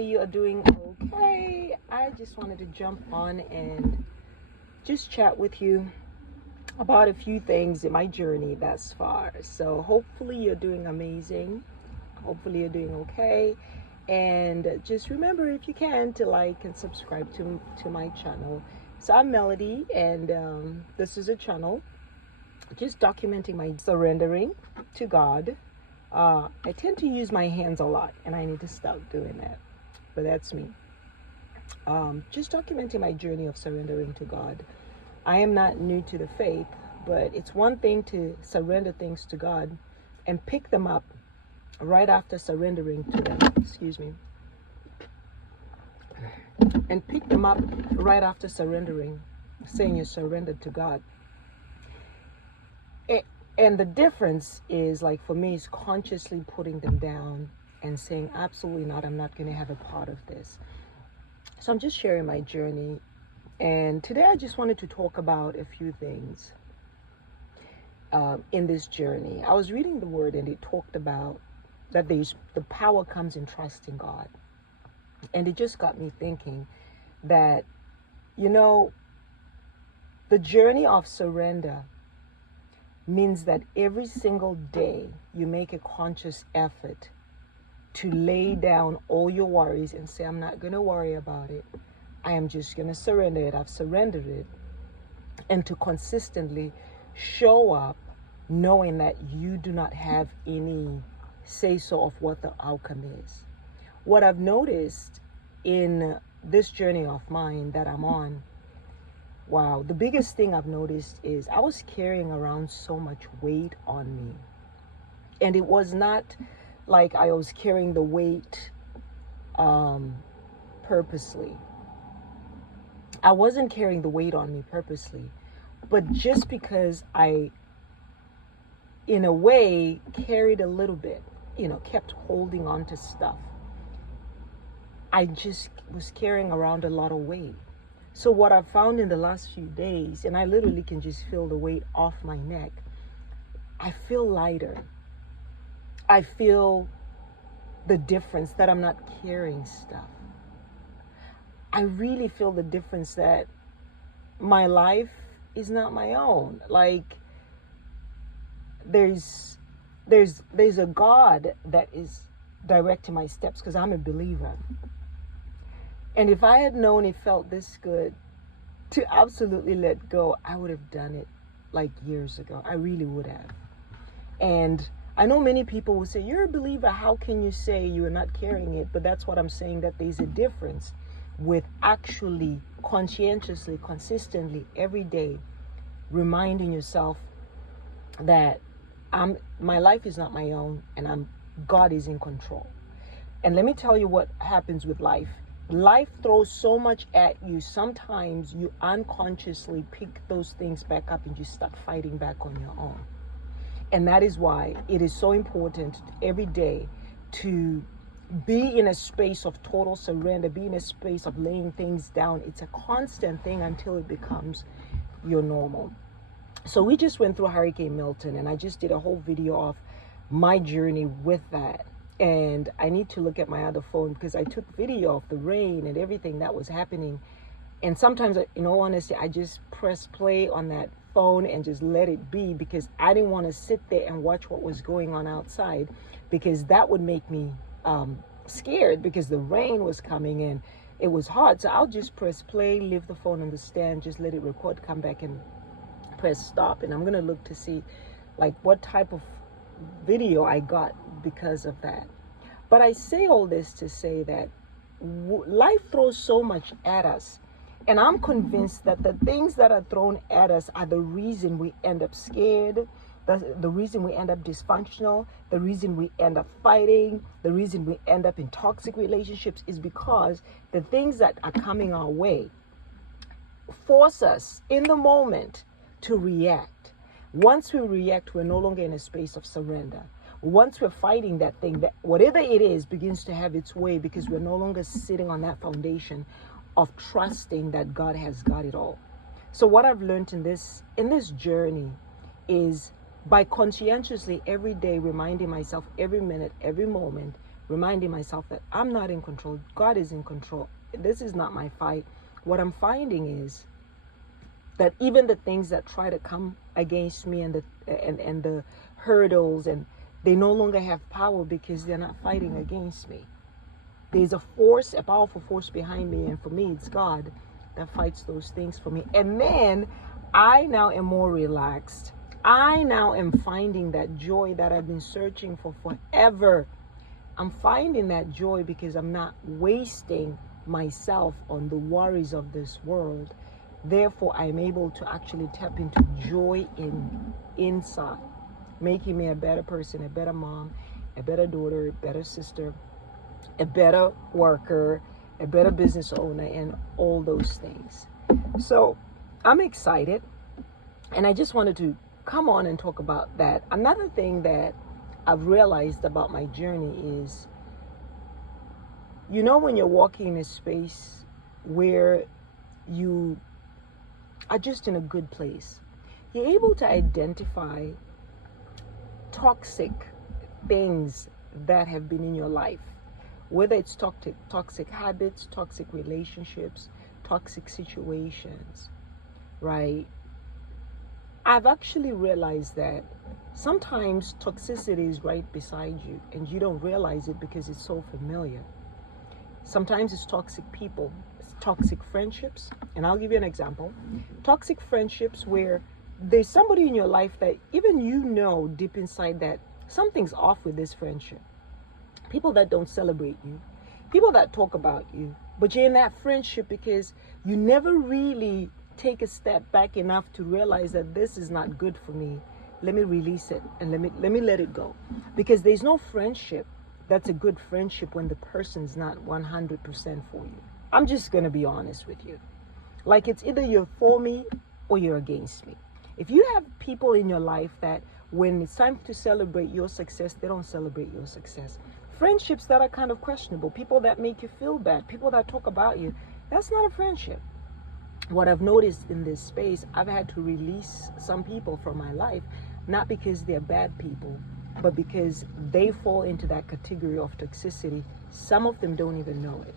hopefully you are doing okay. I just wanted to jump on and just chat with you about a few things in my journey thus far. So hopefully you're doing amazing. Hopefully you're doing okay. And just remember, if you can, to like and subscribe to my channel. So I'm Melody, and this is a channel just documenting my surrendering to God. I tend to use my hands a lot, and I need to stop doing that. But that's me. Just documenting my journey of surrendering to God. I am not new to the faith, but it's one thing to surrender things to God and pick them up right after surrendering to them. Excuse me. And pick them up right after surrendering, saying you surrendered to God. And the difference is, like, for me, is consciously putting them down and saying, absolutely not, I'm not going to have a part of this. So I'm just sharing my journey. And today I just wanted to talk about a few things in this journey. I was reading the word, and it talked about that the power comes in trusting God. And it just got me thinking that, the journey of surrender means that every single day you make a conscious effort to lay down all your worries and say, I'm not going to worry about it. I am just going to surrender it. I've surrendered it. And to consistently show up knowing that you do not have any say-so of what the outcome is. What I've noticed in this journey of mine that I'm on, wow, the biggest thing I've noticed is I was carrying around so much weight on me. And it was not like I was carrying the weight purposely. I wasn't carrying the weight on me purposely. But just because I, in a way, carried a little bit, kept holding on to stuff, I just was carrying around a lot of weight. So what I've found in the last few days, and I literally can just feel the weight off my neck, I feel lighter. I feel the difference that I'm not carrying stuff. I really feel the difference that my life is not my own. Like, there's a God that is directing my steps, because I'm a believer. And if I had known it felt this good to absolutely let go, I would have done it like years ago. I really would have. And I know many people will say, you're a believer, how can you say you are not carrying it? But that's what I'm saying, that there's a difference with actually conscientiously, consistently, every day, reminding yourself that my life is not my own, and God is in control. And let me tell you what happens with life. Life throws so much at you. Sometimes you unconsciously pick those things back up and you start fighting back on your own. And that is why it is so important every day to be in a space of total surrender, be in a space of laying things down. It's a constant thing until it becomes your normal. So we just went through Hurricane Milton, and I just did a whole video of my journey with that. And I need to look at my other phone because I took video of the rain and everything that was happening. And sometimes, in all honesty, I just press play on that phone and just let it be, because I didn't want to sit there and watch what was going on outside, because that would make me scared, because the rain was coming in. It was hard. So I'll just press play, leave the phone on the stand, just let it record, come back and press stop. And I'm going to look to see like what type of video I got because of that. But I say all this to say that life throws so much at us, and I'm convinced that the things that are thrown at us are the reason we end up scared, the reason we end up dysfunctional, the reason we end up fighting, the reason we end up in toxic relationships, is because the things that are coming our way force us in the moment to react. Once we react, we're no longer in a space of surrender. Once we're fighting that thing, that whatever it is begins to have its way, because we're no longer sitting on that foundation of trusting that God has got it all. So what I've learned in this journey is, by conscientiously every day reminding myself, every minute, every moment, reminding myself that I'm not in control. God is in control. This is not my fight. What I'm finding is that even the things that try to come against me and the hurdles, and they no longer have power because they're not fighting against me. There's a force, a powerful force behind me, and for me it's God that fights those things for me. And then I now am more relaxed. I now am finding that joy that I've been searching for forever. I'm finding that joy because I'm not wasting myself on the worries of this world. Therefore, I'm able to actually tap into joy inside, making me a better person, a better mom, a better daughter, a better sister, a better worker, a better business owner, and all those things. So I'm excited, and I just wanted to come on and talk about that. Another thing that I've realized about my journey is, when you're walking in a space where you are just in a good place, you're able to identify toxic things that have been in your life, whether it's toxic habits, toxic relationships, toxic situations, right? I've actually realized that sometimes toxicity is right beside you and you don't realize it because it's so familiar. Sometimes it's toxic people, it's toxic friendships. And I'll give you an example. Toxic friendships where there's somebody in your life that even deep inside that something's off with this friendship. People that don't celebrate you, people that talk about you, but you're in that friendship because you never really take a step back enough to realize that this is not good for me. Let me release it and let me let it go. Because there's no friendship that's a good friendship when the person's not 100% for you. I'm just going to be honest with you. Like, it's either you're for me or you're against me. If you have people in your life that when it's time to celebrate your success, they don't celebrate your success. Friendships that are kind of questionable, people that make you feel bad, people that talk about you, that's not a friendship. What I've noticed in this space, I've had to release some people from my life, not because they're bad people, but because they fall into that category of toxicity. Some of them don't even know it.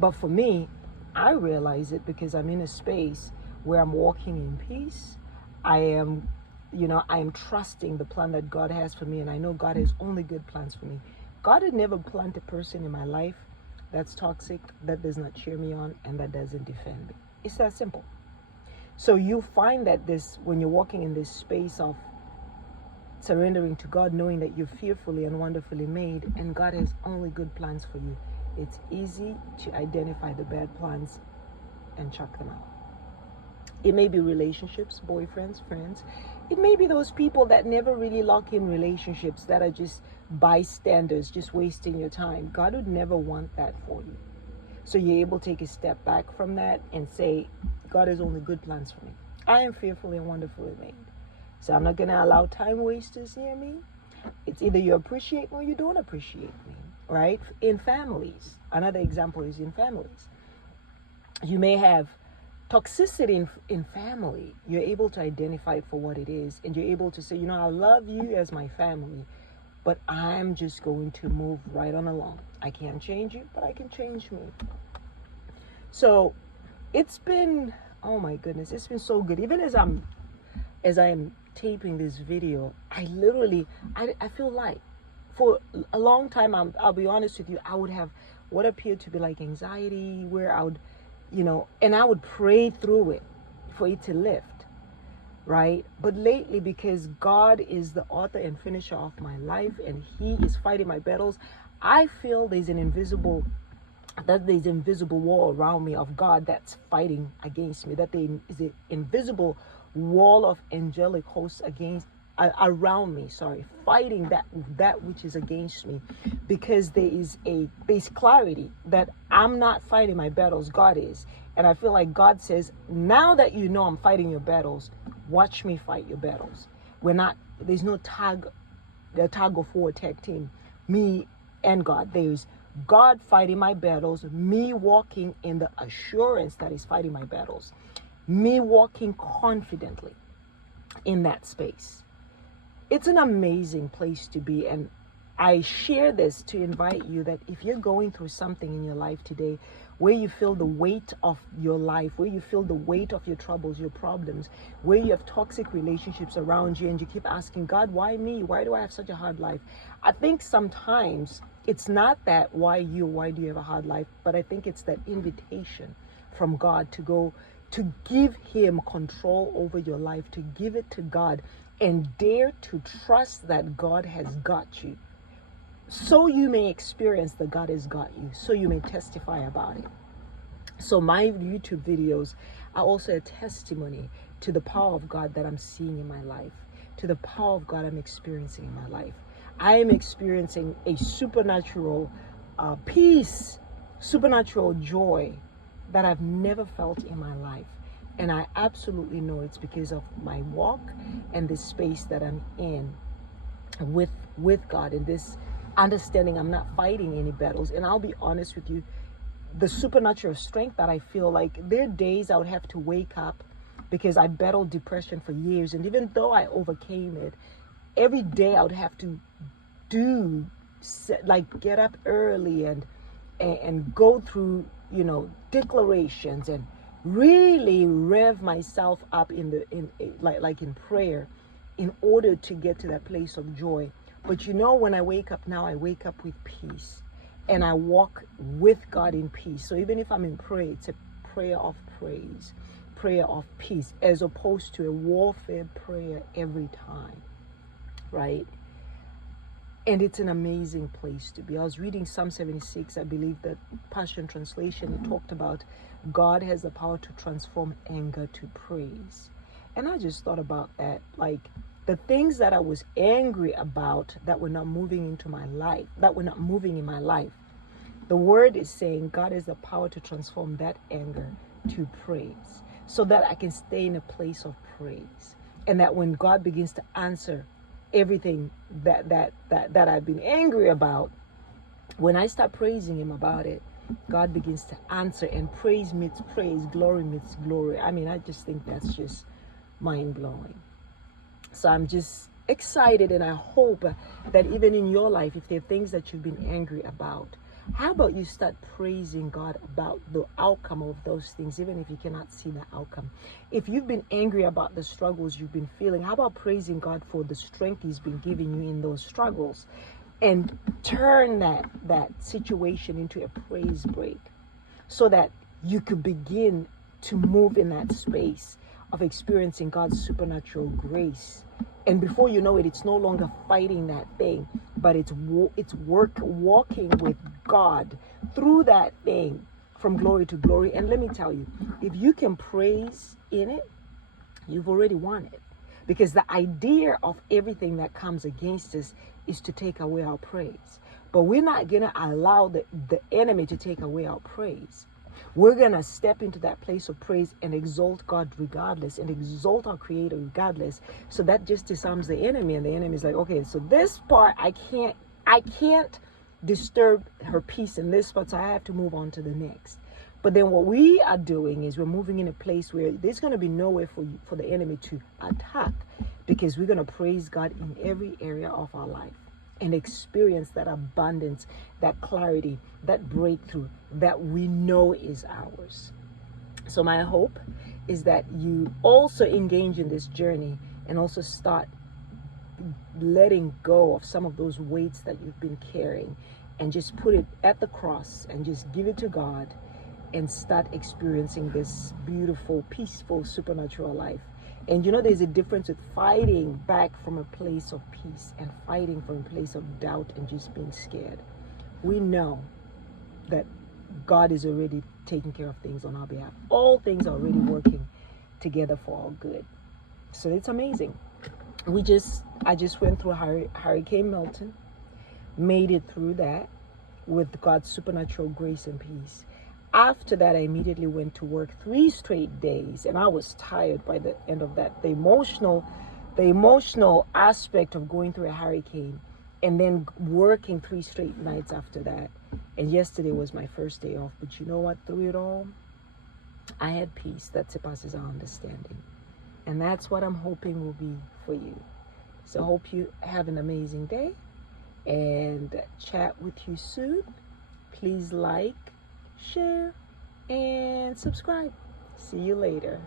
But for me, I realize it because I'm in a space where I'm walking in peace. I am trusting the plan that God has for me, and I know God has only good plans for me. God had never planted a person in my life that's toxic, that does not cheer me on, and that doesn't defend me. It's that simple. So you find that when you're walking in this space of surrendering to God, knowing that you're fearfully and wonderfully made, and God has only good plans for you, it's easy to identify the bad plans and chuck them out. It may be relationships, boyfriends, friends. It may be those people that never really lock in relationships, that are just bystanders, just wasting your time. God would never want that for you. So you're able to take a step back from that and say, God has only good plans for me. I am fearfully and wonderfully made. So I'm not going to allow time wasters near me. It's either you appreciate me or you don't appreciate me, right? In families, another example is in families. You may have toxicity in family. You're able to identify it for what it is, and you're able to say, I love you as my family, but I'm just going to move right on along. I can't change you, but I can change me. So it's been, oh my goodness, it's been so good. Even as I am taping this video, I feel light. For a long time, I'll be honest with you, I would have what appeared to be like anxiety, where I would, and I would pray through it for it to lift, right? But lately, because God is the author and finisher of my life, and He is fighting my battles, I feel there's an invisible wall around me of God that's fighting against me, that there is an invisible wall of angelic hosts around me, fighting that which is against me, because there's clarity that I'm not fighting my battles, God is. And I feel like God says, now that I'm fighting your battles, watch me fight your battles. There's no tag of war tag team, me and God. There's God fighting my battles, me walking in the assurance that He's fighting my battles, me walking confidently in that space. It's an amazing place to be. And I share this to invite you that if you're going through something in your life today where you feel the weight of your life, where you feel the weight of your troubles, your problems, where you have toxic relationships around you and you keep asking, God, why me? Why do I have such a hard life? I think sometimes it's not that why do you have a hard life, but I think it's that invitation from God to go to give him control over your life, to give it to God and dare to trust that God has got you. So you may experience that God has got you, so you may testify about it. So my YouTube videos are also a testimony to the power of God that I'm seeing in my life, to the power of God I'm experiencing in my life. I am experiencing a supernatural peace, supernatural joy that I've never felt in my life. And I absolutely know it's because of my walk and the space that I'm in with God, and this understanding I'm not fighting any battles. And I'll be honest with you, the supernatural strength that I feel, like there are days I would have to wake up because I battled depression for years, and even though I overcame it, every day I would have to get up early and go through, declarations and really rev myself up in prayer in order to get to that place of joy. But when I wake up now, I wake up with peace and I walk with God in peace. So even if I'm in prayer, it's a prayer of praise, prayer of peace, as opposed to a warfare prayer every time, right? And it's an amazing place to be. I was reading Psalm 76, I believe that Passion Translation, it talked about God has the power to transform anger to praise. And I just thought about that, like the things that I was angry about that were not moving into my life, that were not moving in my life. The word is saying God has the power to transform that anger to praise, so that I can stay in a place of praise. And that when God begins to answer everything that I've been angry about, when I start praising him about it, God begins to answer, and praise meets praise, glory meets glory. I mean, I just think that's just mind-blowing. So I'm just excited, and I hope that even in your life, if there are things that you've been angry about, how about you start praising God about the outcome of those things, even if you cannot see the outcome. If you've been angry about the struggles you've been feeling, how about praising God for the strength he's been giving you in those struggles, and turn that situation into a praise break, so that you could begin to move in that space of experiencing God's supernatural grace. And before you know it, it's no longer fighting that thing, but it's walking with God through that thing from glory to glory. And let me tell you, if you can praise in it, you've already won it. Because the idea of everything that comes against us is to take away our praise. But we're not going to allow the enemy to take away our praise. We're going to step into that place of praise and exalt God regardless, and exalt our Creator regardless. So that just disarms the enemy, and the enemy is like, okay, so this part I can't disturb her peace in this spot, so I have to move on to the next. But then what we are doing is we're moving in a place where there's going to be nowhere for the enemy to attack, because we're going to praise God in every area of our life and experience that abundance, that clarity, that breakthrough that we know is ours. So my hope is that you also engage in this journey and also start letting go of some of those weights that you've been carrying, and just put it at the cross and just give it to God, and start experiencing this beautiful, peaceful, supernatural life. And there's a difference with fighting back from a place of peace and fighting from a place of doubt and just being scared. We know that God is already taking care of things on our behalf. All things are already working together for our good. So it's amazing. I just went through Hurricane Milton, made it through that with God's supernatural grace and peace. After that, I immediately went to work 3 straight days, and I was tired by the end of that. The emotional aspect of going through a hurricane and then working 3 straight nights after that. And yesterday was my first day off. But you know what? Through it all, I had peace that surpasses our understanding. And that's what I'm hoping will be for you. So I hope you have an amazing day. and chat with you soon. Please like, share, and subscribe. See you later.